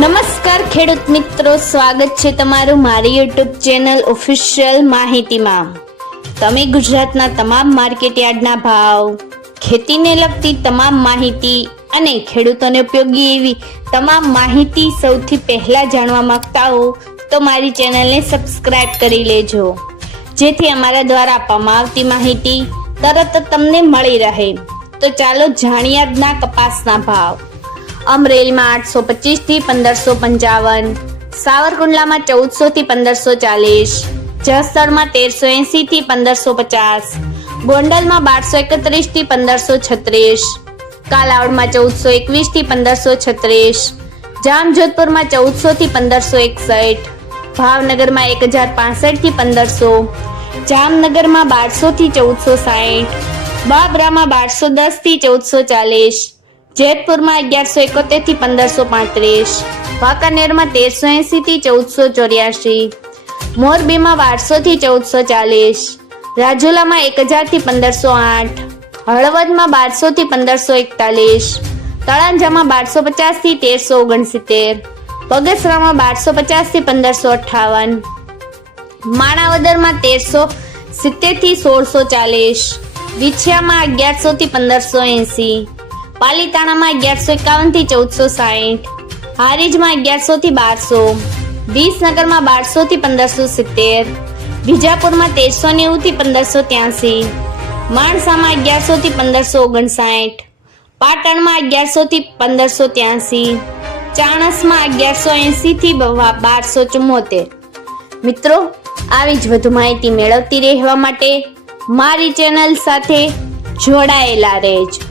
નમસ્કાર ખેડૂત મિત્રો, સ્વાગત છે તમારું મારી યુટ્યુબ ચેનલ ઓફિશિયલ માહિતીમાં। તમે ગુજરાતના તમામ માર્કેટયાર્ડના ભાવ, ખેતીને લગતી તમામ માહિતી અને ખેડૂતોને ઉપયોગી એવી તમામ માહિતી સૌથી પહેલા જાણવા માંગતા હો તો મારી ચેનલને સબસ્ક્રાઇબ કરી લેજો, જેથી અમારા દ્વારા આપવામાં આવતી માહિતી તરત તમને મળી રહે। તો ચાલો જાણીએ આજના કપાસના ભાવ। અમરેલીમાં 825 થી 1555, સાવરકુંડલામાં 1400 થી 1540, જસદણમાં 1380 થી 1550, ગોંડલમાં 1231 થી 1536, કાલાવડમાં 1421 થી 1536, જામજોધપુરમાં 1400 થી 1561, ભાવનગરમાં 1065 થી 1500, જામનગરમાં 1200 થી 1460, બાબરામાં 1210 થી 1440, જેતપુરમાં 1171 થી 1535, વાંકાનેરમાં 1380 થી 1484, મોરબીમાં 1200 થી 1440, રાજુલામાં 1000 થી 1508, હળવદમાં 1200 થી 1541, તળાંજામાં 1250 થી 1369, બગસરામાં 1250 થી 1558, માણાવદરમાં 1370 થી 1640, વિછિયામાં 1100 થી 1580, પાલીતાણામાં 1151 થી 1460, હારીજમાં 1100 થી 1200, વિસનગરમાં 1200 થી 1570, વિજાપુરમાં 1390 થી 1583, માણસામાં 1100 થી 1559, પાટણમાં 1100 થી 1583, ચાણસમાં 1180 થી 1274। મિત્રો, આવી જ વધુ માહિતી મેળવતી રહેવા માટે મારી ચેનલ સાથે જોડાયેલા રહેજો।